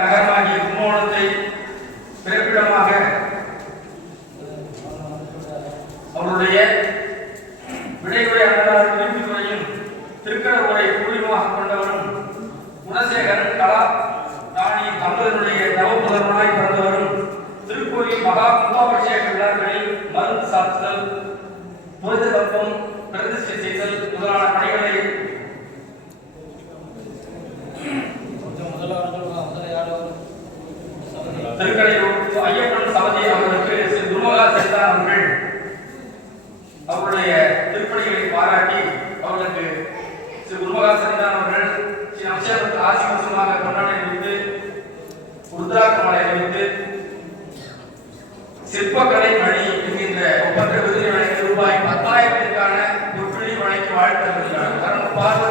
நகரமாகிய கும்பகோணத்தை பிறப்பிடமாக அவருடைய விடையுரை அன்னதான விரும்புத்துறையும் திருக்கடவுரை பூர்வமாக கொண்டவரும் குணசேகரன் கலா ராணி தமிழனுடைய தவப்புதல்வனாய் பிறந்தவரும் திருக்கோயில் மகா கும்பாபிஷேக விழாக்களில் மருந்து சாத்துதல் துரித தப்பம் திருக்கடையூர் ஐயப்பன் சமதி அவர்களுக்கு ஸ்ரீ துருமகா செல்தான் அவர்கள் அவருடைய திருப்பணிகளை பாராட்டி அவர்களுக்கு ஸ்ரீ துருமகா செல்தான் அவர்கள் ஸ்ரீ அம்சேபத் ஆசிவசமாக கொண்டாடி வைத்து உருத்ராக்கமலை வைத்து சிற்பக்கலை மணி என்கின்ற ஒப்பந்த விருது வழங்கி ரூபாய் பத்தாயிரத்திற்கான முற்பிடி மலைக்கு வாழ்த்து வருகிறார் காரணம் பார்வதி